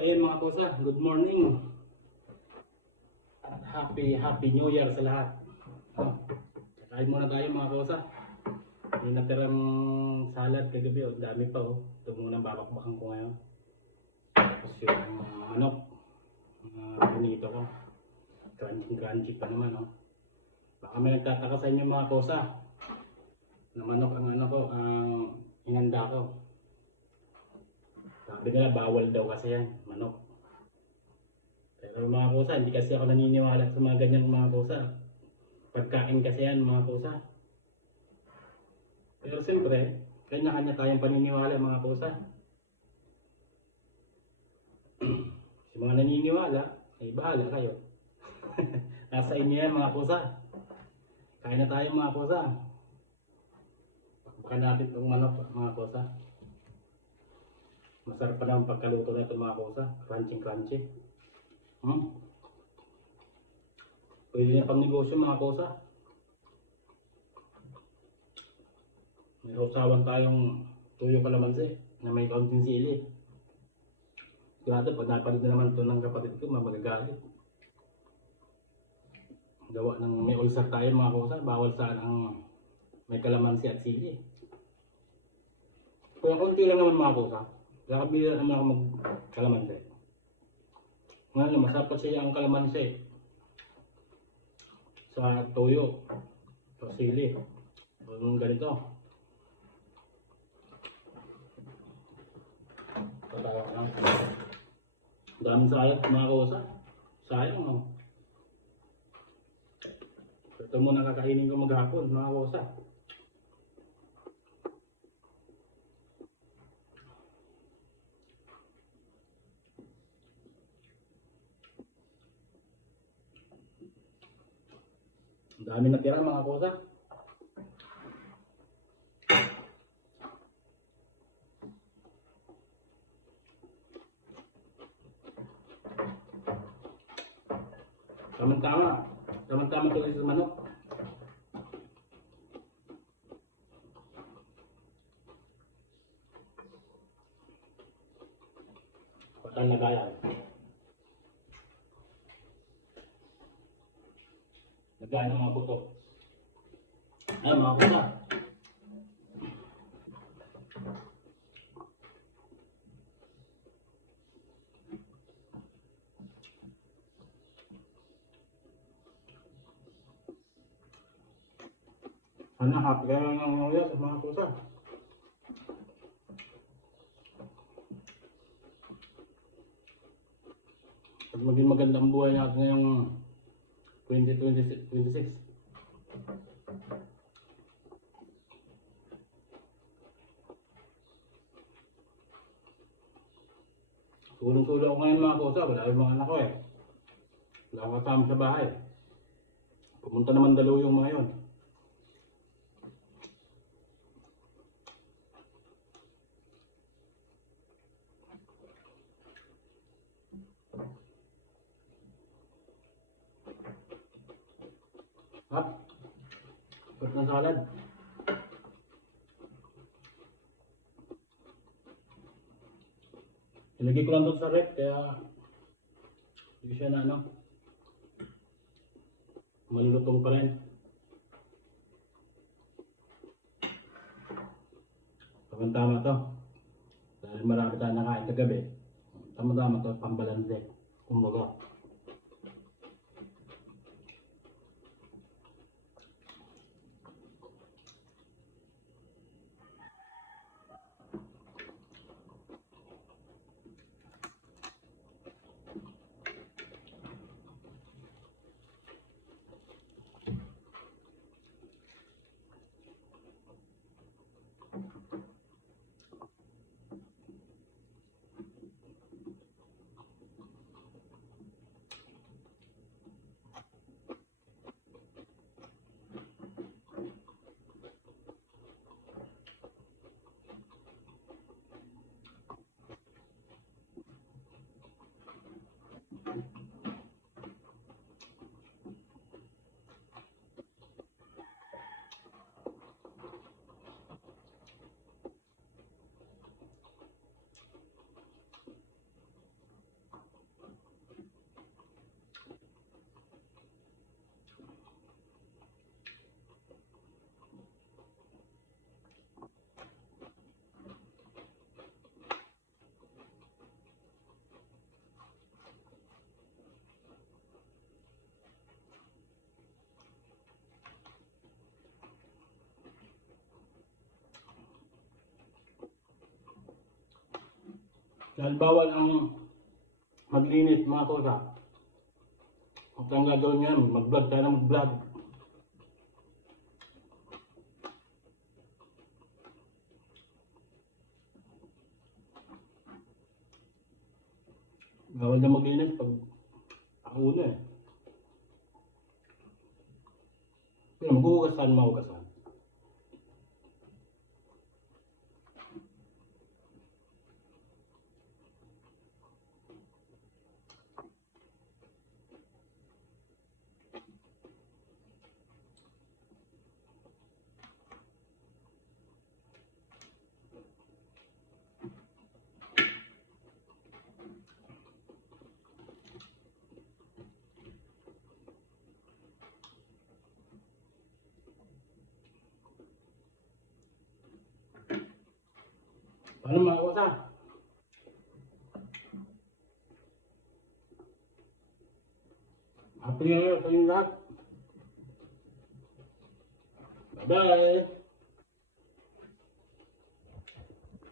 ayun mga kosa, good morning. At happy New Year sa lahat. Oh, kain muna tayo mga kosa. May natirang salad kagabi, oh, dami pa oh. Ito muna babakbakan ko ngayon. Tapos yung manok, pinito ko. Crunchy pa naman oh. Baka may nagtataka sa inyo mga kosa. Na manok ang ano ko, ang inanda ko. Sabi nila bawal daw kasi yan, manok. Pero mga kusa, hindi kasi ako naniniwala sa mga ganyan mga kusa. Pagkain kasi yan mga kusa. Pero siyempre, kanya-kanya tayong paniniwala mga kusa. Sa mga naniniwala, ay bahala kayo. Nasa inyo yan mga kusa. Kain na tayo mga kusa. Pakbakan natin itong manok mga kusa. Masarap pa naman pagkaluto na ito mga kusa. Crunchy. Pwede na pang negosyo mga kusa. May usawan tayong tuyo kalamansi na may kaunting sili. Sigurado pag napanood na naman ito ng kapatid ko, magagalit. Gawa ng may ulcer tayo mga kusa. Bawal saan ang may kalamansi at sili. Kaya kaunti lang naman mga kusa. Nakabila naman ako mag-kalamansi. Ngayon, masarap kasi ang kalamansi sa toyo, sa sili. Yung ganito. Patawa ka lang. Daming sayang mga kusa. Sayang oh. Ito muna kakainin ko maghapon mga kusa. Ang dami natira mga kusa. Tamang-tama tuloy sa manok. Patan na gaya. Nagaya ng mga puto. Ay mga kusa. Sana happy kayo ng New Year sa mga kusa. At maging magandang buhay natin ngayong 2026. Sulong-sulo ako ngayon mga kusa. Wala yung mga anak ko eh. Wala akong kasama sa bahay. Pumunta naman dalaw yung mga yun. Hap, put ng salad. Ilagay ko lang doon sa rep kaya hindi siya na ano, malulutong pa rin. Tama to. Dahil marami tayo nakain kagabi. Tama to, pambalanse. Kumbaga. Dahil bawal ang maglinis mga kosa. At ang gagawin niya, mag-vlog tayo na mag-vlog. Bawal na maglinis pag akauna eh. Pero maghuhugasan, mahugasan. Paano mga kosa? Happy New Year sa inyo lahat. Bye-bye!